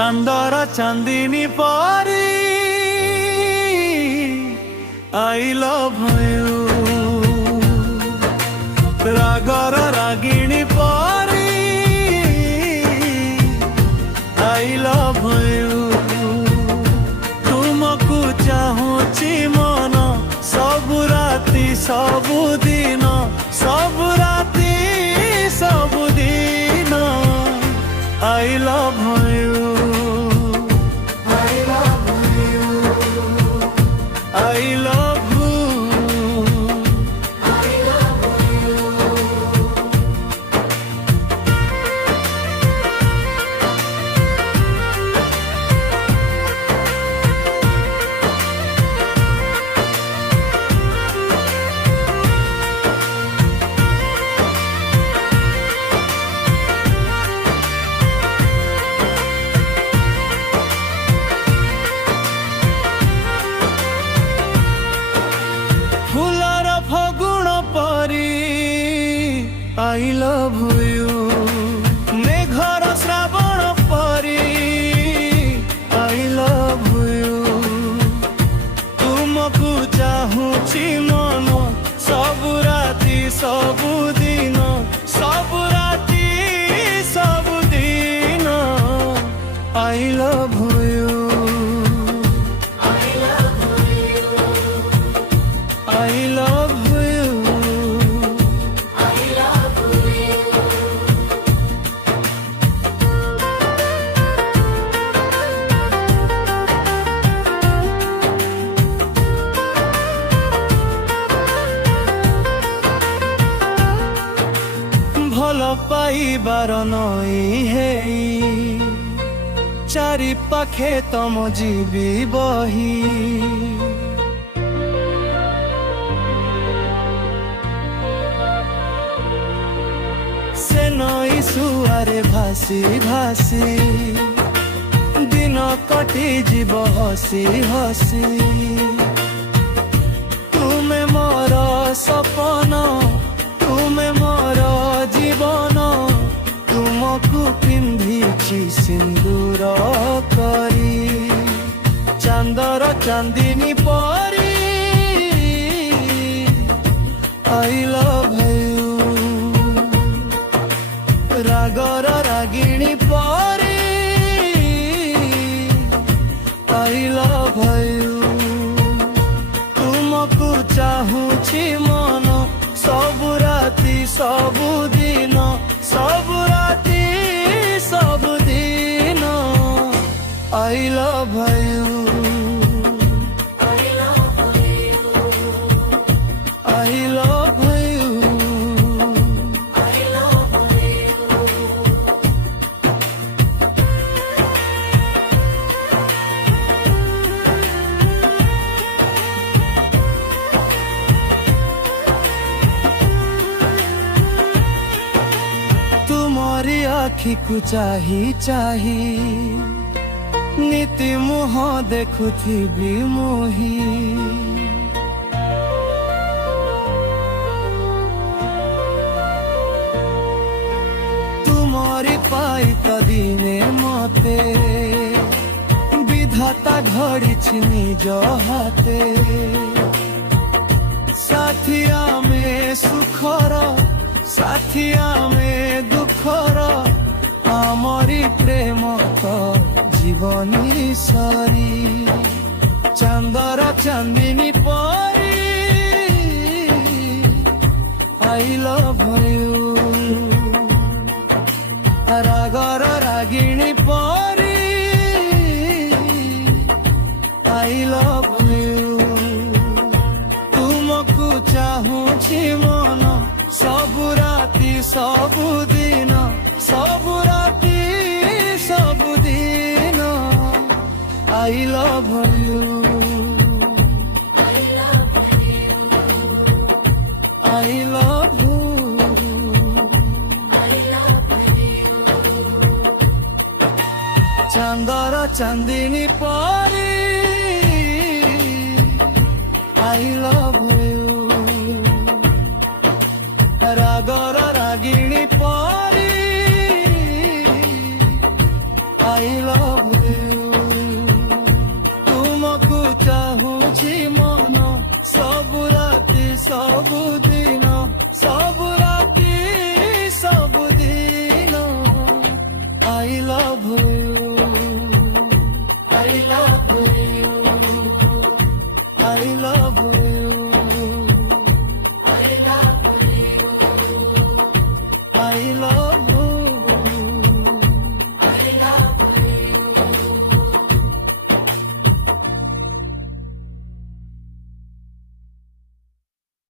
চান্দর চান্দিনী পরি I love you রাগর রাগিণী পরি I love you তুমকু চাহুছি মন সবু রাতি ସବୁଦିନ ସବୁ ରାତି ସବୁଦିନ I love you I love you I love you I love you I love you মেঘর শ্রাবণ পরি I love you তুমকু চাহুছি মন সবু রাতি ସବୁଦିନ ସବୁ ରାତି ସବୁଦିନ I love you I love you I love you ଭଲ ପାଇବାର ନଈ ହେଇ ଚାରି ପାଖେ ତମ ଯିବି ବହି ସେ ନଈ ସୁଆରେ ଭାସି ଭାସି ଦିନ କଟିଯିବ ହସି ହସି ତୁମେ ମୋର ସପନ ତୁମେ ମୋର জীবন তুমকু পিন্ধিছি সিন্দুর করি চান্দর চান্দিনী পরি I love you রাগর রাগিণী পরি I love you তুমকু চাহুছি মন ସବୁ ରାତି ସବୁଦିନ ସବୁ ରାତି ସବୁଦିନ I love you I love you I love you I love you तुम्हारी आँखी को चाही चाही नीति मुह देखुथी भी मोही तुम्हारी पाई तो दिने मते विधाता घड़ी निज हाथे साथिया में सुखर साथिया में दुखर आमरी प्रेम तो जीवनी सारी चांदर चांदिनी परी I love you रागर रागिणी परी I love you तुमकु चाहुछि मन ସବୁ ରାତି ସବୁଦିନ ସବୁ ରାତି ସବୁଦିନ I love you I love you I love you I love you ଚାନ୍ଦର ଚାନ୍ଦିନୀ ପରି I love